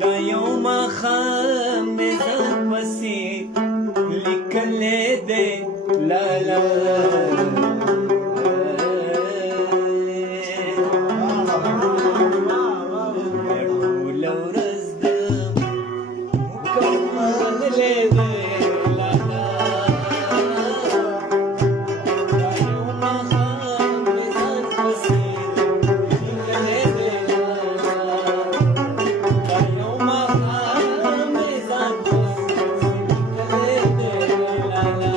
دا یو ماښام مې ځان پسې لیکلی دی لالا ټوله ورځ د کماللی دی لالا دا یو ماښام مې ځان پسې لیکلی دی لالا دا یو ماښام مې ځان پسې لیکلی دی لالا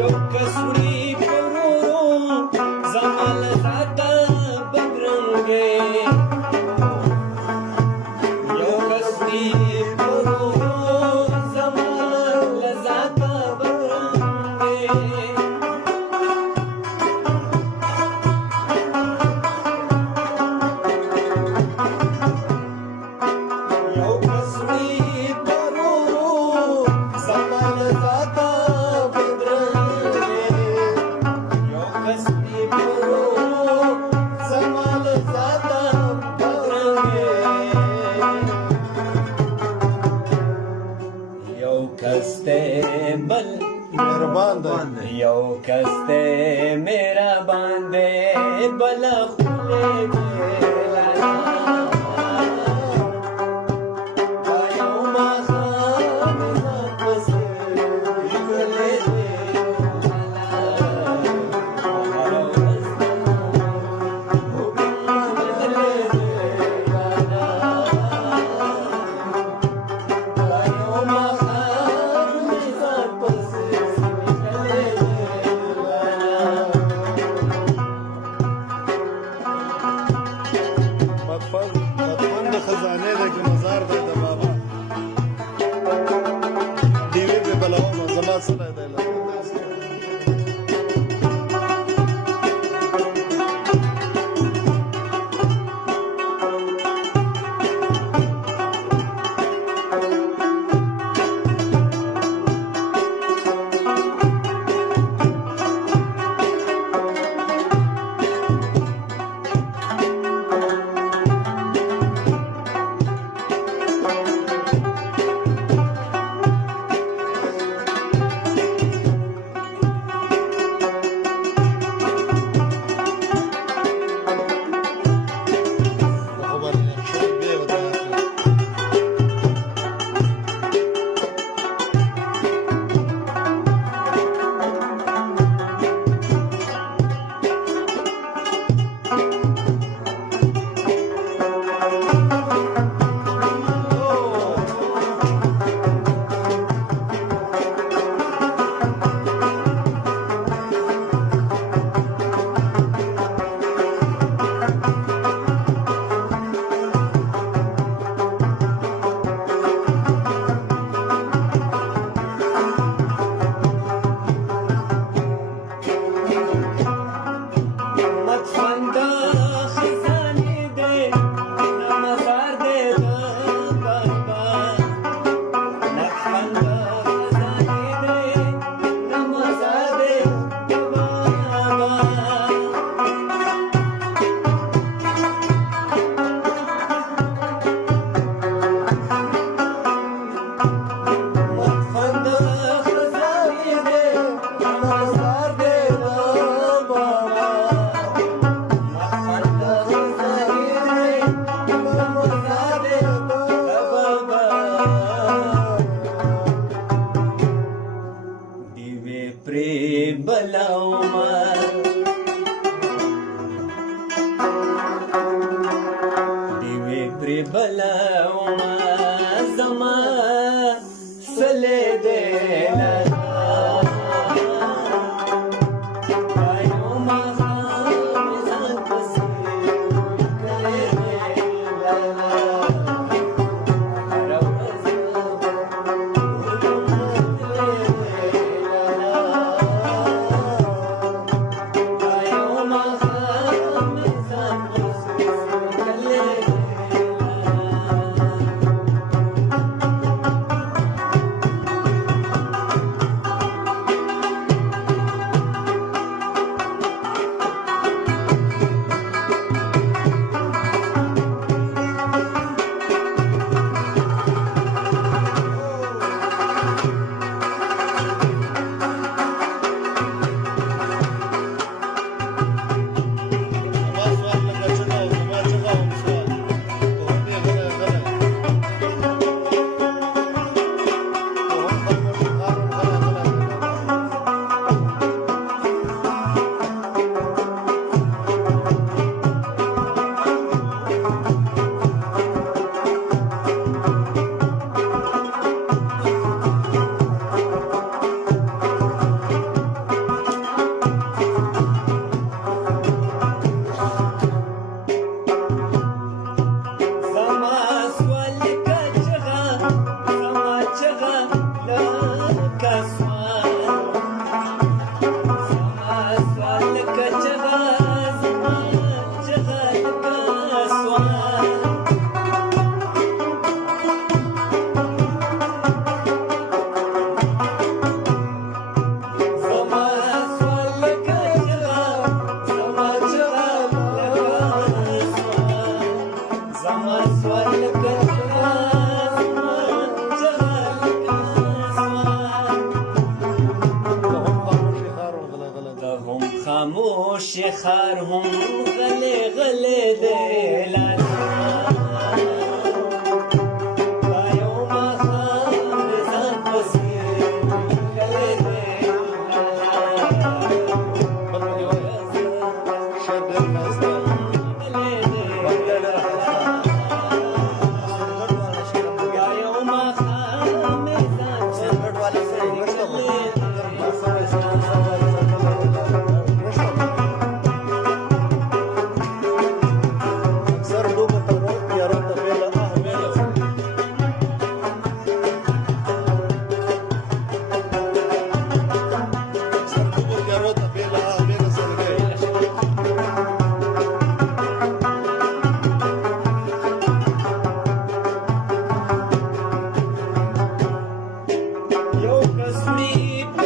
یو کس وړي په ورو زما له ذاته بدرنګې یو کس وړي په ورو زما له ذاته بدرنګې یو کس وړي په ورو زما له ذاته बल यौ कस्ते मेरा बांधे बला खुले खजाने के मजार दे बाबा दीवे पे बलाओ जमा सला दे خار هم غلې غلې دی لالا دا یو ماښام د ځان په څېر غلی دی لالا شدر ناستا غلی دی دا یو ماښام د ځان په څېر غلی دی اکثر ډوبو تیارو ته بیله بیله اکثر ډوبو تیارو ته بیله بیله سړګي یو کس وي په